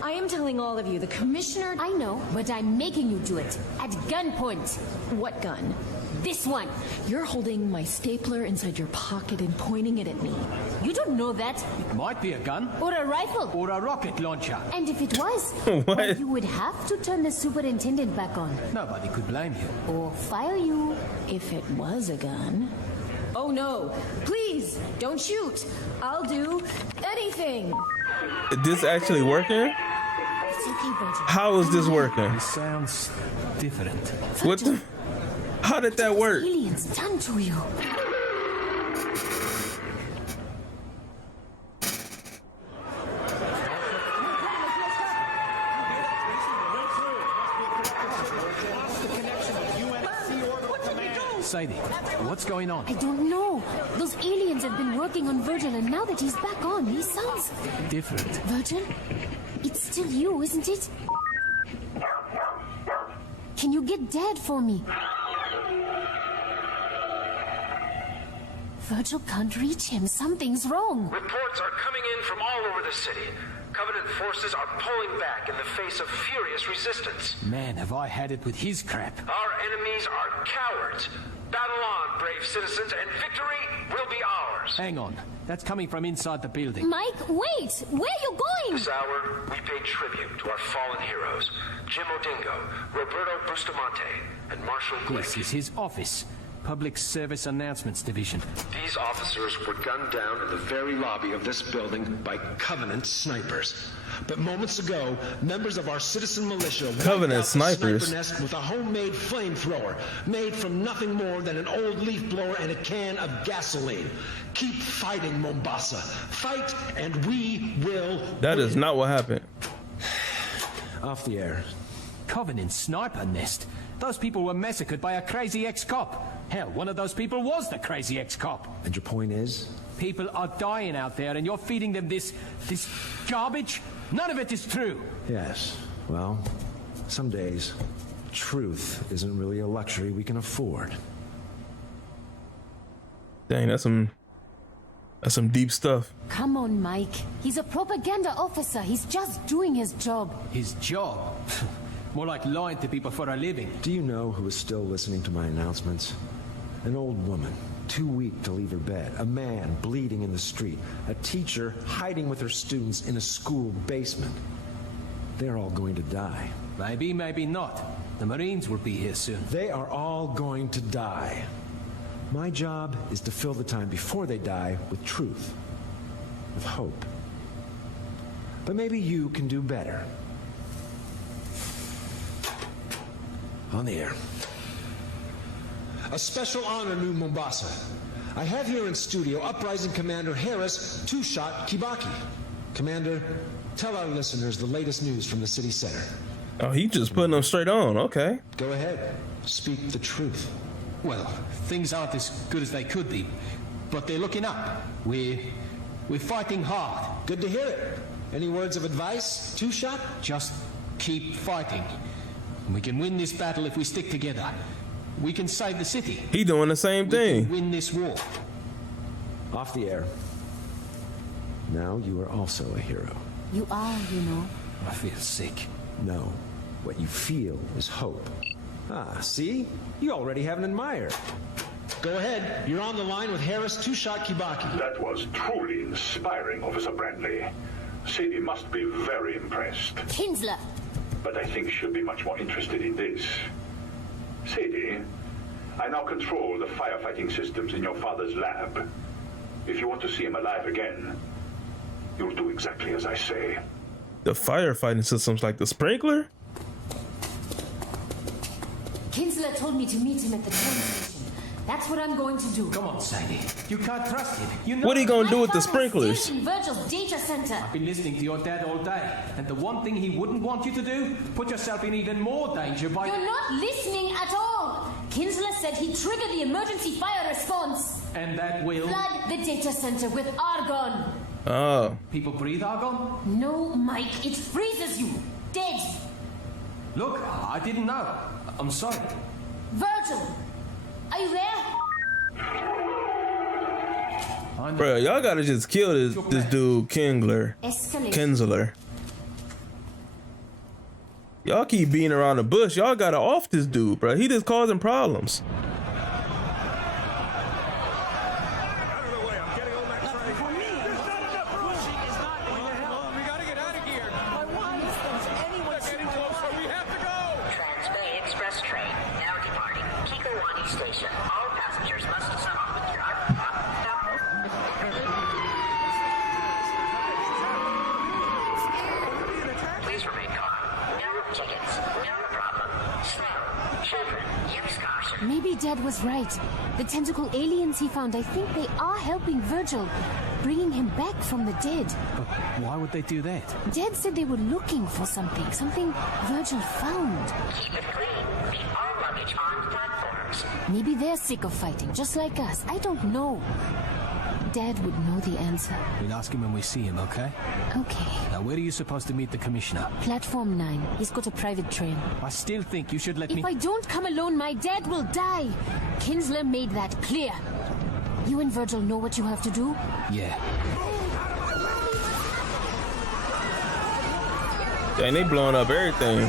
I am telling all of you, the commissioner... I know, but I'm making you do it. At gunpoint. What gun? This one. You're holding my stapler inside your pocket and pointing it at me. You don't know that. It might be a gun. Or a rifle. Or a rocket launcher. And if it was, well, you would have to turn the superintendent back on. Nobody could blame you. Or fire you. If it was a gun... Oh no, please, don't shoot. I'll do anything. Is this actually working? It's okay, Virgil. How is this working? It sounds different. What the? How did that work? Aliens done to you. Sadie, what's going on? I don't know. Those aliens have been working on Virgil, and now that he's back on, he sounds... different. Virgil? It's still you, isn't it? Can you get Dad for me? Virgil can't reach him. Something's wrong. Reports are coming in from all over the city. Covenant forces are pulling back in the face of furious resistance. Man, have I had it with his crap. Our enemies are cowards. Battle on, brave citizens, and victory will be ours. Hang on. That's coming from inside the building. Mike, wait! Where are you going? This hour, we pay tribute to our fallen heroes. Jim Odingo, Roberto Bustamante, and Marshall Glick. This is his office. Public Service Announcements Division. These officers were gunned down in the very lobby of this building by Covenant snipers. But moments ago, members of our citizen militia Covenant snipers sniper nest with a homemade flamethrower made from nothing more than an old leaf blower and a can of gasoline. Keep fighting, Mombasa. Fight, and we will. That is not what happened. Off the air. Covenant sniper nest. Those people were massacred by a crazy ex-cop. Hell, one of those people was the crazy ex-cop. And your point is? People are dying out there and you're feeding them this garbage? None of it is true. Yes. Well, some days, truth isn't really a luxury we can afford. Dang, that's some deep stuff. Come on, Mike. He's a propaganda officer. He's just doing his job. His job? More like lying to people for a living. Do you know who is still listening to my announcements? An old woman, too weak to leave her bed. A man bleeding in the street. A teacher hiding with her students in a school basement. They're all going to die. Maybe, maybe not. The Marines will be here soon. They are all going to die. My job is to fill the time before they die with truth. With hope. But maybe you can do better. On the air. A special honor, New Mombasa. I have here in studio Uprising Commander Harris Two-Shot Kibaki. Commander, tell our listeners the latest news from the city center. Oh, he just putting them straight on. Okay. Go ahead. Speak the truth. Well, things aren't as good as they could be, but they're looking up. We're fighting hard. Good to hear it. Any words of advice, Two-Shot? Just keep fighting. We can win this battle if we stick together. We can save the city. He doing the same thing. We can win this war. Off the air. Now you are also a hero. You are, you know. I feel sick. No. What you feel is hope. Ah, see? You already have an admirer. Go ahead. You're on the line with Harris Two-Shot Kibaki. That was truly inspiring, Officer Brandley. Sadie must be very impressed. Kinsler! But I think she'll be much more interested in this. Sadie, I now control the firefighting systems in your father's lab. If you want to see him alive again, you'll do exactly as I say. The firefighting systems like the sprinkler? Kinsler told me to meet him at the train station. That's what I'm going to do. Come on, Sadie. You can't trust him. You know what are you gonna do with the sprinklers? In Virgil's data center. I've been listening to your dad all day, and the one thing he wouldn't want you to do, put yourself in even more danger by... You're not listening at all. Kinsler said he'd trigger the emergency fire response. And that will... Flood the data center with argon. Oh. People breathe argon? No, Mike. It freezes you. Dead. Look, I didn't know. I'm sorry. Virgil, are you there? Bro, y'all gotta just kill this dude, Kinsler. Y'all keep beating around the bush. Y'all gotta off this dude, bro. He just causing problems. Maybe Dad was right. The tentacle aliens he found, I think they are helping Virgil, bringing him back from the dead. But why would they do that? Dad said they were looking for something Virgil found. Keep it clean. Keep all luggage on platforms. Maybe they're sick of fighting, just like us. I don't know. Dad would know the answer. We'll ask him when we see him, okay? Okay. Now, where are you supposed to meet the commissioner? Platform 9. He's got a private train. I still think you should let me... If I don't come alone, my dad will die. Kinsler made that clear. You and Virgil know what you have to do? Yeah. Dang, they blowing up everything.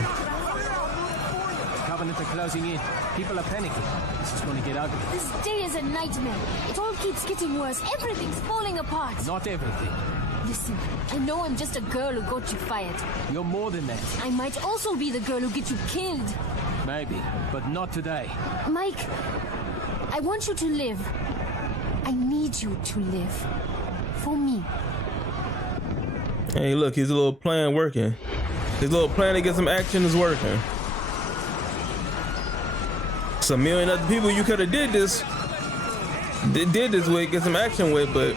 Covenant are closing in. People are panicking. This is going to get ugly. This day is a nightmare. It all keeps getting worse. Everything's falling apart. Not everything. Listen, I know I'm just a girl who got you fired. You're more than that. I might also be the girl who gets you killed. Maybe, but not today. Mike, I want you to live. I need you to live. For me. Hey, look, his little plan working. His little plan to get some action is working. Some million other people you could have did this with, get some action with, but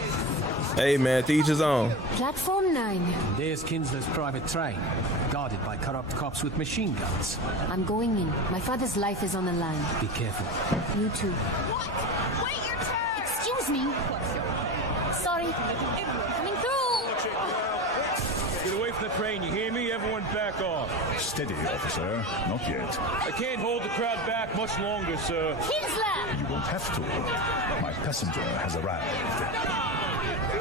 hey man, to each his own. Platform 9. There's Kinsler's private train, guarded by corrupt cops with machine guns. I'm going in. My father's life is on the line. Be careful. You too. What? Wait your turn! Excuse me. Sorry. Coming through. Get away from the train, you hear me? Everyone back off. Steady, officer. Not yet. I can't hold the crowd back much longer, sir. Kinsler! You won't have to. My passenger has arrived.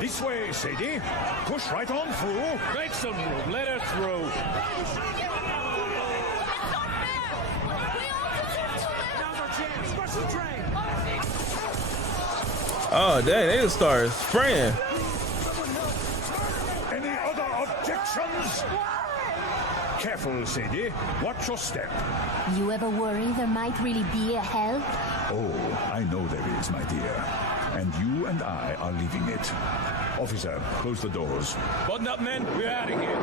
This way, Sadie. Push right on through. Make some room. Let her through. Now's our chance. Rush the train. Oh dang, they just started spraying. Any other objections? Careful, Sadie. Watch your step. You ever worry there might really be a hell? Oh, I know there is, my dear. And you and I are leaving it. Officer, close the doors. Button up, men. We're out of here.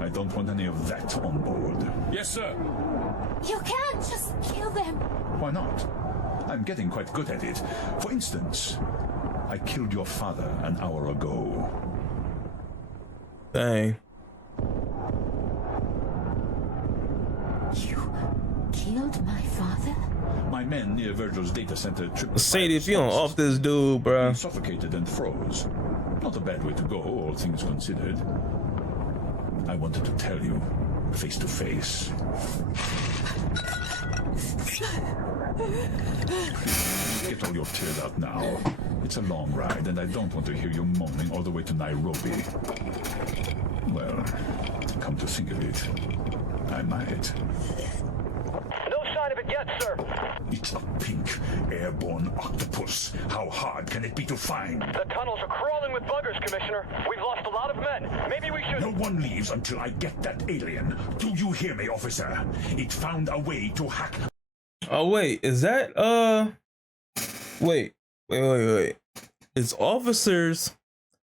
I don't want any of that on board. Yes, sir. You can't just kill them. Why not? I'm getting quite good at it. For instance, I killed your father an hour ago. Dang. You killed my father? My men near Virgil's data center tripped. Sadie, if you don't off this dude, bro. He suffocated and froze. Not a bad way to go, all things considered. I wanted to tell you, face to face. Get all your tears out now. It's a long ride, and I don't want to hear you moaning all the way to Nairobi. Well, come to think of it, I might. No sign of it yet, sir. It's a pink, airborne octopus. How hard can it be to find? The tunnels are crawling with buggers, Commissioner. We've lost a lot of men. Maybe we should... No one leaves until I get that alien. Do you hear me, officer? It found a way to hack... Oh wait, is that wait. It's officers,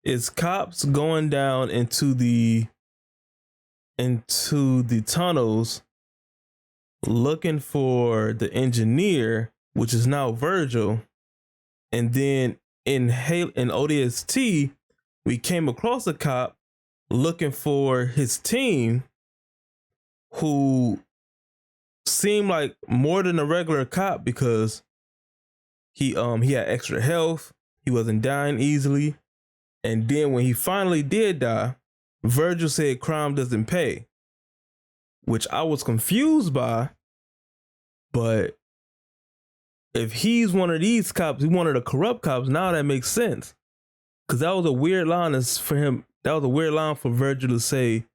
it's cops going down into the tunnels looking for the engineer, which is now Virgil. And then in ODST, we came across a cop looking for his team, who seemed like more than a regular cop because he had extra health. He wasn't dying easily. And then when he finally did die, Virgil said crime doesn't pay, which I was confused by. But if he's one of these cops, he's one of the corrupt cops, now that makes sense. Because that was a weird line for him. That was a weird line for Virgil to say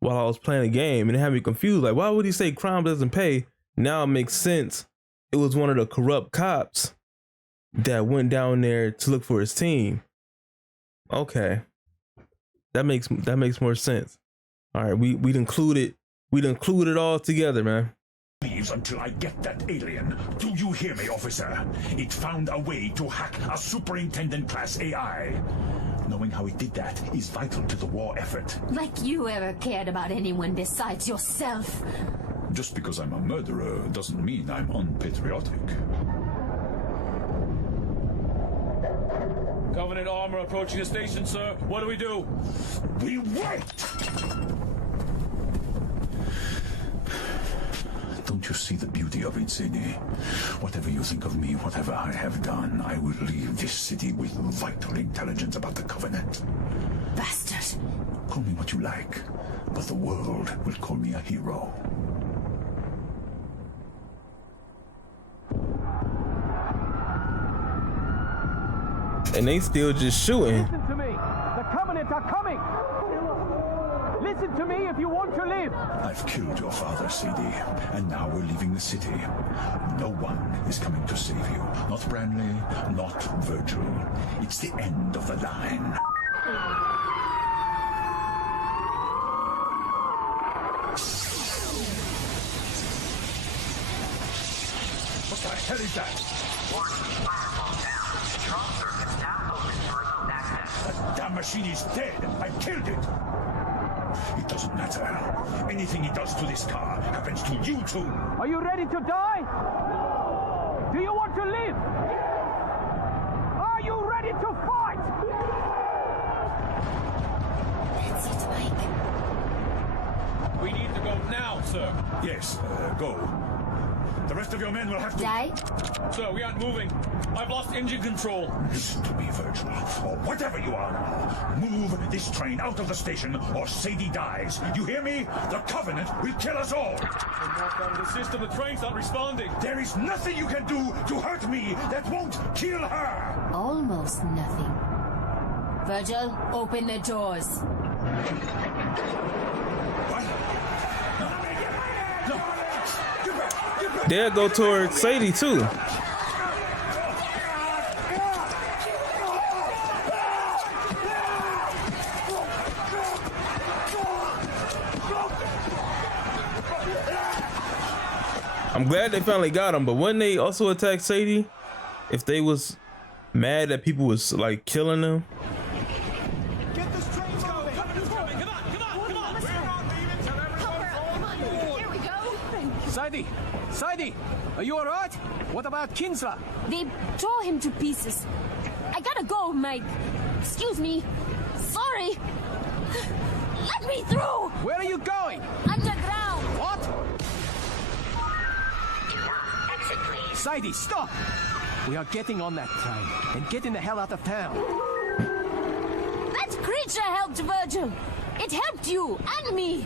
while I was playing a game, and it had me confused. Like, why would he say crime doesn't pay? Now it makes sense. It was one of the corrupt cops that went down there to look for his team. Okay, that makes more sense. All right, we'd include it all together, man. Leaves until I get that alien. Do you hear me, officer? It found a way to hack a superintendent class AI. Knowing how it did that is vital to the war effort. Like you ever cared about anyone besides yourself. Just because I'm a murderer doesn't mean I'm unpatriotic. Covenant armor approaching the station, sir. What do we do? We wait! Don't you see the beauty of it, Sadie? Whatever you think of me, whatever I have done, I will leave this city with vital intelligence about the Covenant. Bastard. Call me what you like, but the world will call me a hero. And they still just shooting. Listen to me. The Covenant are coming. Listen to me if you want to live. I've killed your father, Sadie, and now we're leaving the city. No one is coming to save you. Not Branley, not Virgil. It's the end of the line. What the hell is that? That damn machine is dead. I killed it. It doesn't matter. Anything he does to this car happens to you too. Are you ready to die? Do you want to live? Are you ready to fight? That's it, Mike. We need to go now, sir. Yes, go. The rest of your men will have to... Die? Sir, we aren't moving. I've lost engine control. Listen to me, Virgil, or whatever you are now. Move this train out of the station, or Sadie dies. You hear me? The Covenant will kill us all. We're knocked out of the system. The train's not responding. There is nothing you can do to hurt me that won't kill her. Almost nothing. Virgil, open the doors. What? No. They'll go toward Sadie too. I'm glad they finally got him, but wouldn't they also attack Sadie if they was mad that people was like killing them? Get this train going. Come on. We're not leaving till everyone's on board. Here we go. Sadie, are you alright? What about Kinsler? They tore him to pieces. I gotta go, Mike. Excuse me. Sorry. Let me through. Where are you going? Underground. What? Sadie, stop! We are getting on that train and getting the hell out of town. That creature helped Virgil. It helped you and me.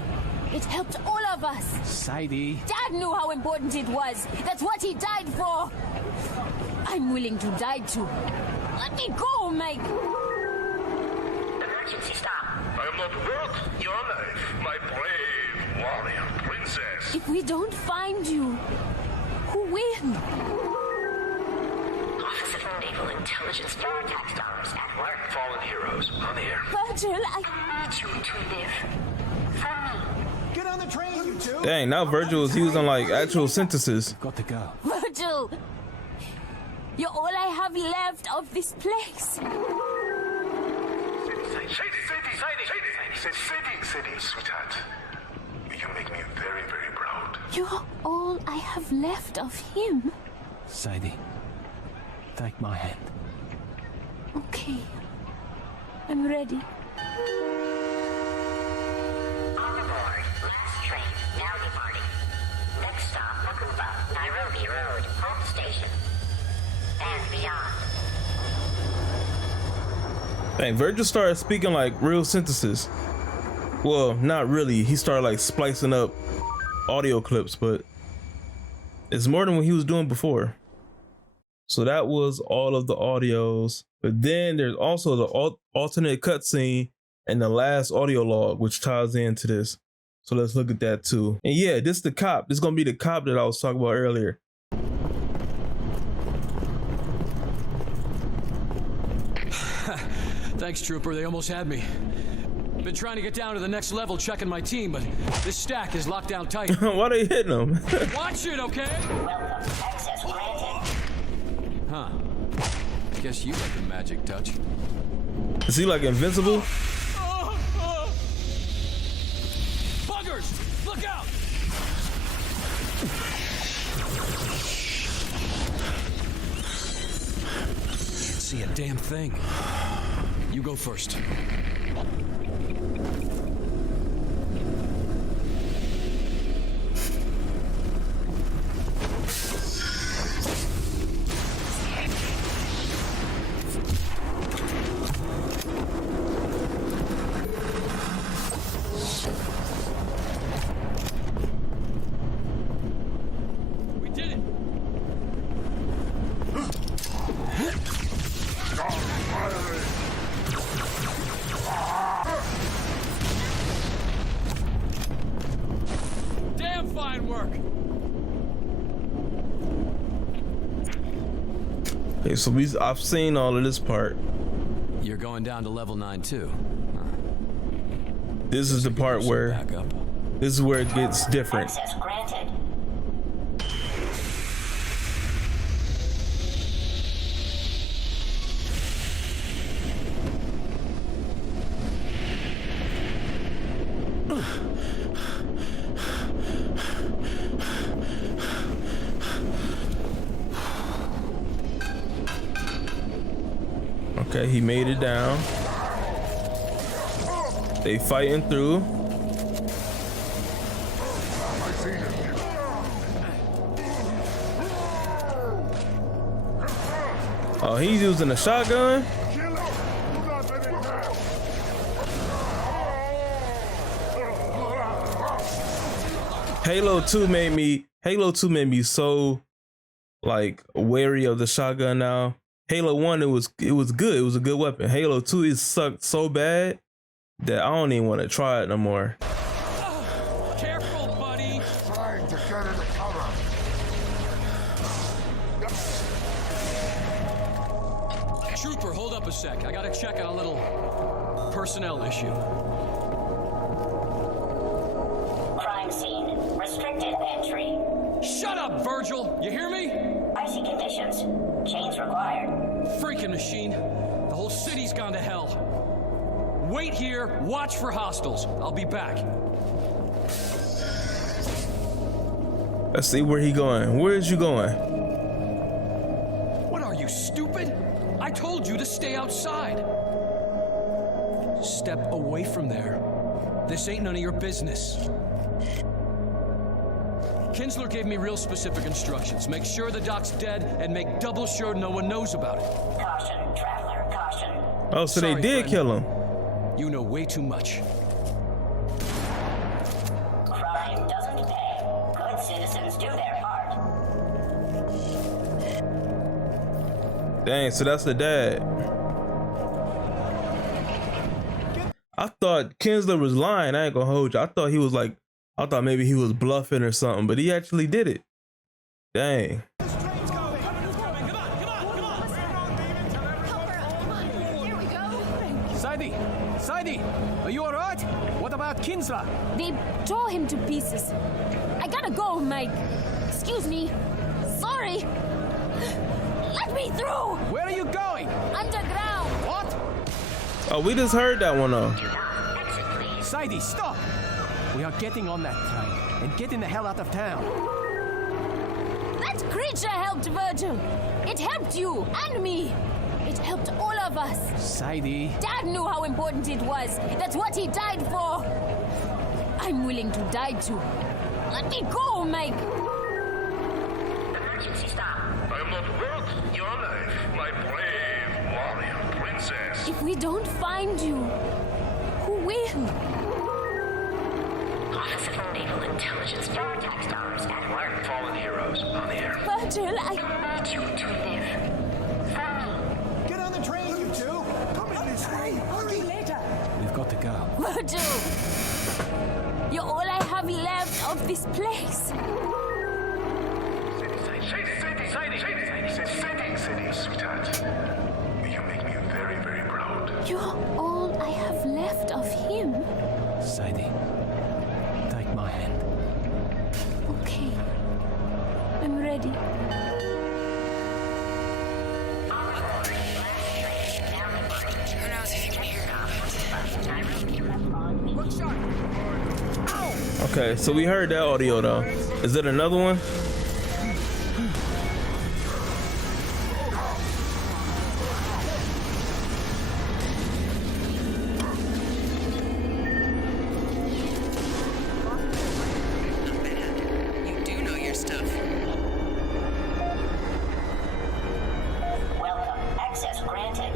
It helped all of us. Sadie. Dad knew how important it was. That's what he died for. I'm willing to die too. Let me go, Mike. Emergency stop. I am not worth your life, my brave warrior princess. If we don't find you, who will? Office of Naval Intelligence, your tax dollars at work. Fallen heroes on the air. Virgil, I need you to live. For me. Get on the train, you two. Dang, now Virgil is using like actual sentences. Got to go. Virgil, you're all I have left of this place. Sadie, sweetheart. You make me very, very proud. You're all I have left of him. Sadie, take my hand. Okay, I'm ready. On the board. Last train. Now departing. Next stop, Makuba, Nairobi Road, home station. And beyond. Dang, Virgil started speaking like real sentences. Well, not really. He started like splicing up audio clips, but it's more than what he was doing before. So that was all of the audios. But then there's also the alternate cutscene and the last audio log, which ties into this. So let's look at that too. And yeah, this is the cop. This is gonna be the cop that I was talking about earlier. Thanks, Trooper. They almost had me. Been trying to get down to the next level checking my team, but this stack is locked down tight. Why they hitting them? Watch it, okay? Welcome. Access granted. Huh. Guess you like the magic touch. Is he like invincible? Buggers! Look out! Can't see a damn thing. You go first. Okay, so I've seen all of this part. You're going down to level 9 too. This is the part where this is where it gets different. Access granted. Okay, he made it down. They fighting through. Oh, he's using a shotgun? Halo 2 made me so like wary of the shotgun now. Halo 1, it was good. It was a good weapon. Halo 2, it sucked so bad that I don't even want to try it no more. Careful, buddy. Trying to get into cover. Trooper, hold up a sec. I gotta check on a little personnel issue. Crime scene. Restricted entry. Shut up, Virgil. You hear me? Icy conditions. Chains required. Freaking machine. The whole city's gone to hell. Wait here, watch for hostiles. I'll be back. Let's see where he going. Where is you going? What are you, stupid? I told you to stay outside. Step away from there. This ain't none of your business. Kinsler gave me real specific instructions. Make sure the doc's dead and make double sure no one knows about it. Caution, traveler, caution. Oh, so Sorry, they did friend. kill him. You know way too much. Crime doesn't pay. Good citizens do their part. Dang, so that's the dad. I thought Kinsler was lying. I ain't gonna hold you. I thought maybe he was bluffing or something, but he actually did it. Dang. Sadie, are you alright? What about Kinsler? They tore him to pieces. I gotta go, Mike. Excuse me. Sorry. Let me through! Where are you going? Underground. What? Oh, we just heard that one though. Sadie, stop! We are getting on that train and getting the hell out of town. That creature helped Virgil. It helped you and me. It helped all of us. Sadie. Dad knew how important it was. That's what he died for. I'm willing to die too. Let me go, Mike. Emergency stop. I'm not worth your life, my brave warrior princess. if we don't find you, who will? Office of Naval Intelligence Vortex dollars at work. Fallen heroes on the air. Virgil, I need you to live. For me. Get on the train, you two! Coming this way! Hurry! Later! We've got to go. Virgil! You're all I have left of this place. Sadie, sweetheart. You make me very, very proud. You're all I have left of him. Sadie, take my hand. Okay. I'm ready. Who knows if you can hear it? Look sharp. Okay, so we heard that audio though. Is it another one? You do know your stuff. Welcome. Access granted.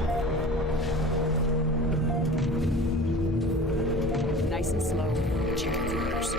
Nice and slow. Check your quarters.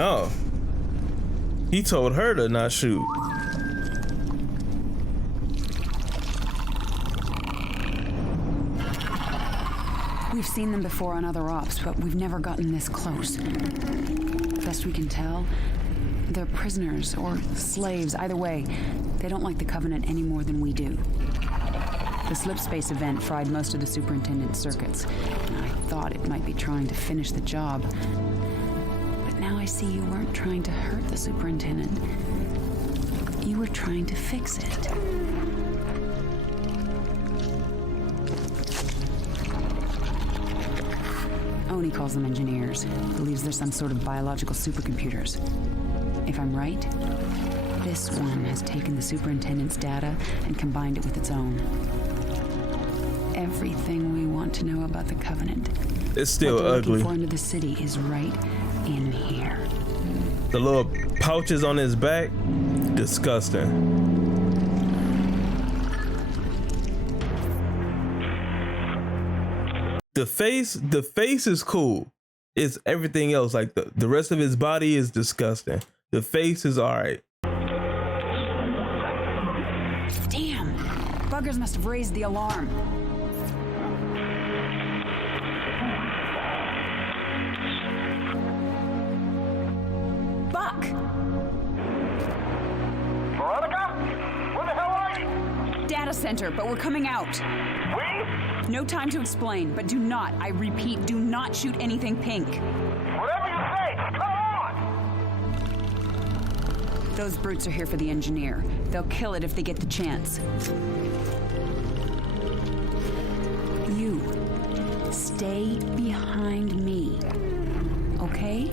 Oh. He told her to not shoot. We've seen them before on other ops, but we've never gotten this close. Best we can tell, they're prisoners or slaves. Either way, they don't like the Covenant any more than we do. The slipspace event fried most of the superintendent's circuits, and I thought it might be trying to finish the job. But now I see you weren't trying to hurt the superintendent. You were trying to fix it. Oni calls them engineers. Believes they're some sort of biological supercomputers. If I'm right, this one has taken the superintendent's data and combined it with its own. Everything we want to know about the Covenant. It's still what they're ugly. looking for into the city is right in here. The little pouches on his back, disgusting. The face is cool. It's everything else. Like the rest of his body is disgusting. The face is all right. Damn! Buggers must have raised the alarm. Buck! Veronica? Where the hell are you? Data center, but we're coming out. We? No time to explain, but do not, I repeat, do not shoot anything pink. Whatever you say, come on! Those brutes are here for the engineer. They'll kill it if they get the chance. You, stay behind me, okay?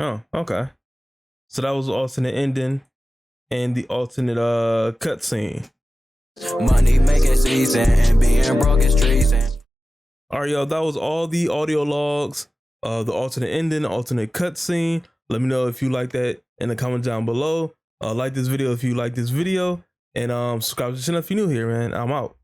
Oh, okay. So that was the alternate ending and the alternate cutscene. Money making season and being broke is treason. All right, y'all. That was all the audio logs, the alternate ending, alternate cutscene. Let me know if you like that in the comments down below. Like this video if you like this video, and subscribe to the channel if you're new here, man. I'm out.